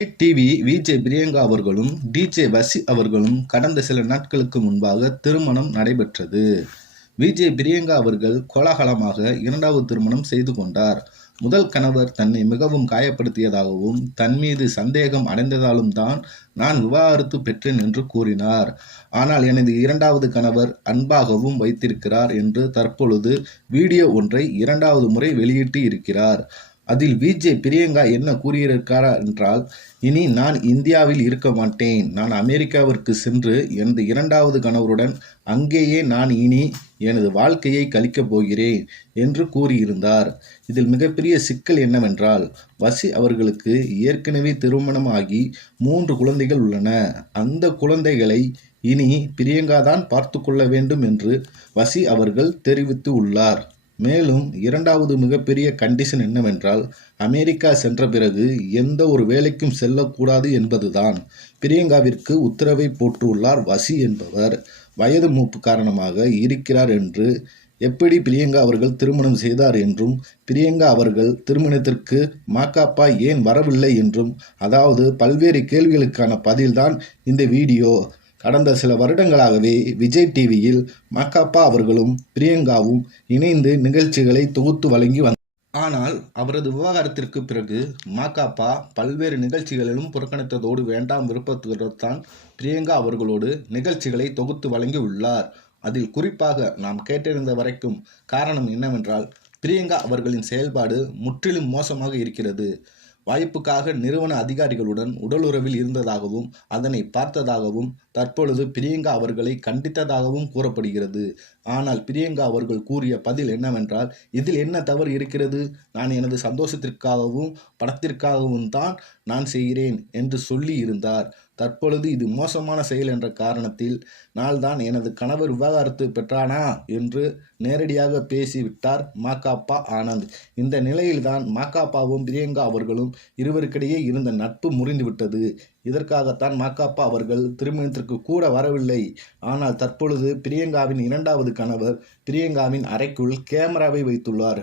TV VJ Priyanka அவர்களும் DJ வசி அவர்களும் கடந்த சில நாட்களுக்கு முன்பாக திருமணம் நடைபெற்றது. விஜே பிரியங்கா அவர்கள் கோலாகலமாக இரண்டாவது திருமணம் செய்து கொண்டார். முதல் கணவர் தன்னை மிகவும் காயப்படுத்தியதாகவும் தன் மீது சந்தேகம் அடைந்ததாலும் தான் நான் விவாகரத்து பெற்றேன் என்று கூறினார். ஆனால் எனது இரண்டாவது கணவர் அன்பாகவும் வைத்திருக்கிறார் என்று தற்பொழுது வீடியோ ஒன்றை இரண்டாவது முறை வெளியிட்டு இருக்கிறார். அதில் விஜே பிரியங்கா என்ன கூறியிருக்கிறார் என்றால், இனி நான் இந்தியாவில் இருக்க மாட்டேன். நான் அமெரிக்காவிற்கு சென்று எனது இரண்டாவது கணவருடன் அங்கேயே நான் இனி எனது வாழ்க்கையை கழிக்கப் போகிறேன் என்று கூறியிருந்தார். இதில் மிகப்பெரிய சிக்கல் என்னவென்றால், வசி அவர்களுக்கு ஏற்கனவே திருமணமாகி 3 குழந்தைகள் உள்ளன. அந்த குழந்தைகளை இனி பிரியங்கா தான் பார்த்து கொள்ள வேண்டும் என்று வசி அவர்கள் தெரிவித்து உள்ளார். மேலும் இரண்டாவது மிகப்பெரிய கண்டிஷன் என்னவென்றால், அமெரிக்கா சென்ற பிறகு எந்த ஒரு வேலைக்கும் செல்லக்கூடாது என்பதுதான். பிரியங்காவிற்கு உத்தரவை போட்டுள்ளார் வசி என்பவர். வயது மூப்பு காரணமாக இருக்கிறார் என்று, எப்படி பிரியங்கா அவர்கள் திருமணம் செய்தார் என்றும், பிரியங்கா அவர்கள் திருமணத்திற்கு மாகாபா ஏன் வரவில்லை என்றும், அதாவது பல்வேறு கேள்விகளுக்கான பதில்தான் இந்த வீடியோ. கடந்த சில வருடங்களாகவே விஜய் டிவியில் மாகாபா அவர்களும் பிரியங்காவும் இணைந்து நிகழ்ச்சிகளை தொகுத்து வழங்கி வந்தார். ஆனால் அவரது விவாகரத்திற்கு பிறகு மாகாபா பல்வேறு நிகழ்ச்சிகளிலும் புறக்கணித்ததோடு வேண்டாம் விருப்பத்துடன் பிரியங்கா அவர்களோடு நிகழ்ச்சிகளை தொகுத்து வழங்கி உள்ளார். அதில் குறிப்பாக நாம் கேட்டிருந்த வரைக்கும் காரணம் என்னவென்றால், பிரியங்கா அவர்களின் செயல்பாடு முற்றிலும் மோசமாக இருக்கிறது. வாய்ப்புக்காக நிறுவன அதிகாரிகளுடன் உடலுறவில் இருந்ததாகவும் அதனை பார்த்ததாகவும் தற்பொழுது பிரியங்கா அவர்களை கண்டித்ததாகவும் கூறப்படுகிறது. ஆனால் பிரியங்கா அவர்கள் கூறிய பதில் என்னவென்றால், இதில் என்ன தவறு இருக்கிறது? நான் எனது சந்தோஷத்திற்காகவும் பணத்திற்காகவும் தான் நான் செய்கிறேன் என்று சொல்லி இருந்தார். தற்பொழுது இது மோசமான செயல் என்ற காரணத்தில் நான் எனது கணவர் விவாகரத்து பெற்றானா என்று நேரடியாக பேசிவிட்டார் மாகாபா ஆனந்த். இந்த நிலையில்தான் மாகாபாவும் பிரியங்கா அவர்களும் இருவருக்கிடையே இருந்த நட்பு முறிந்துவிட்டது. இதற்காகத்தான் மாகாபா அவர்கள் திருமணத்திற்கு கூட வரவில்லை. ஆனால் தற்பொழுது பிரியங்காவின் இரண்டாவது கணவர் பிரியங்காவின் அறைக்குள் கேமராவை வைத்துள்ளார்.